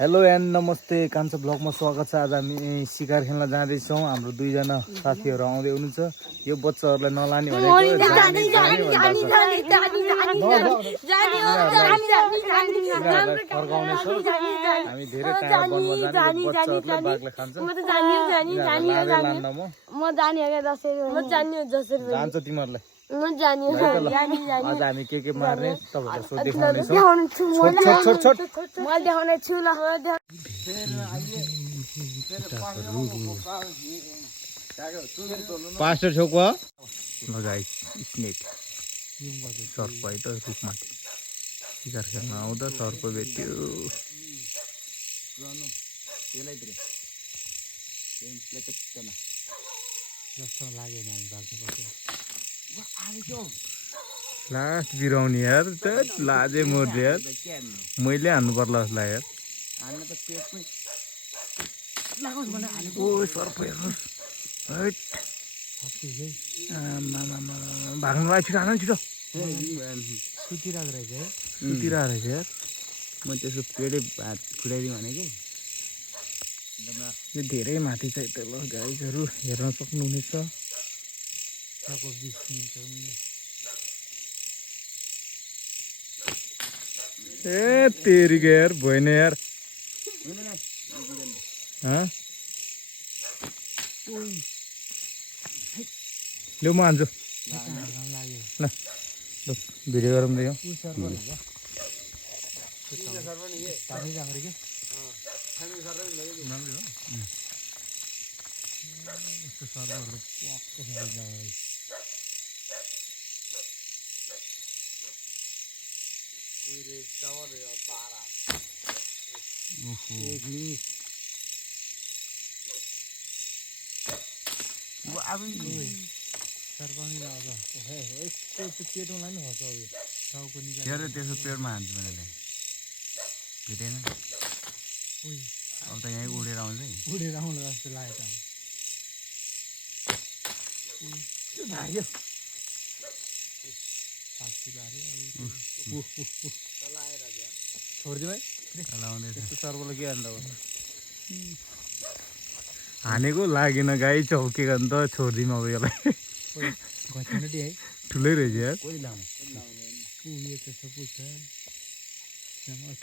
Hello and नमस्ते कान्छा ब्लगमा स्वागत छ। आज हामी शिकार खेल्न जाँदैछौँ। हाम्रो दुईजना साथीहरू आउँदै हुनुहुन्छ। यो बच्चाहरूलाई नलाने भनेको फर्काउने छ। हामी धेरै टाढा वनमा जाने बच्चाहरूलाई बाघले खान्छ। जान्छ तिमीहरूलाई आज हामी के मार्ने तपाईँहरूलाई पास्टर छोकवा लगाई स्नेक सर्प है त रुखमाथि शिकार खेल्न आउँदा सर्प भेट्यो। लास्ट बिराउने यार त लाजे मर्यो यार। मैले हान्नु पर्ला जसलाई यार। ओ सर्प हेर्नुहोस् भाग्नु लाग्यो। छिटो हान छिटो सुतिरहेको रहेछ यार। म त्यसको पेटै भात खुलाइदिउँ भने कि यो धेरै माथि छ त। ल गाइजहरू हेर्न सक्नुहुनेछ। ए तेरी यार भएन यार। ल्याउ म हान्छु ल। भिडियो गरौँ त यो त्यसको पेटमा हान्छु मैले भेटेन। अब त यहीँ उडेर आउँछ जस्तो लाग्यो छोडिदियो है सर्वलाई के हान्दा हानेको लागेन गाई चौकेको अन्त छोडिदिउँ अब यसलाई। ठुलै रहेछ यार।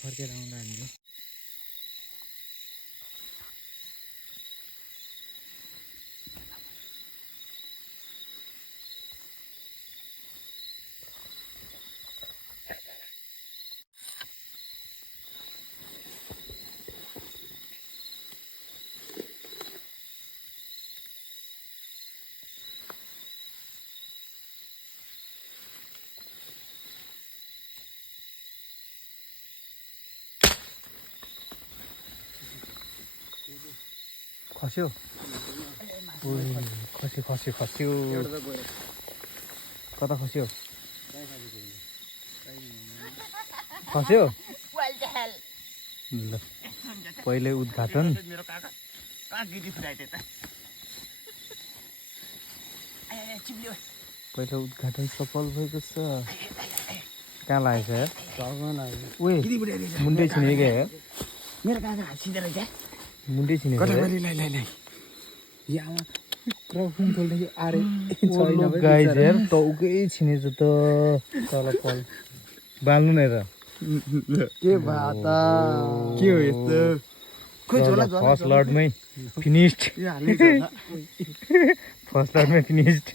फर्केर आउँदा हामी खस्यो। खस्यो कता खस्यो ल पहिले उद्घाटन। पहिलो उद्घाटन सफल भएको छ। कहाँ लागेको यार? मुन्डे छिनेको यार। मुन्डे छिनेको गाइज यार। टाउकै छिनेछ त तल पल बाल्नु नै र के हो यस्तो। फर्स्ट लर्डमै फिनिस्ड।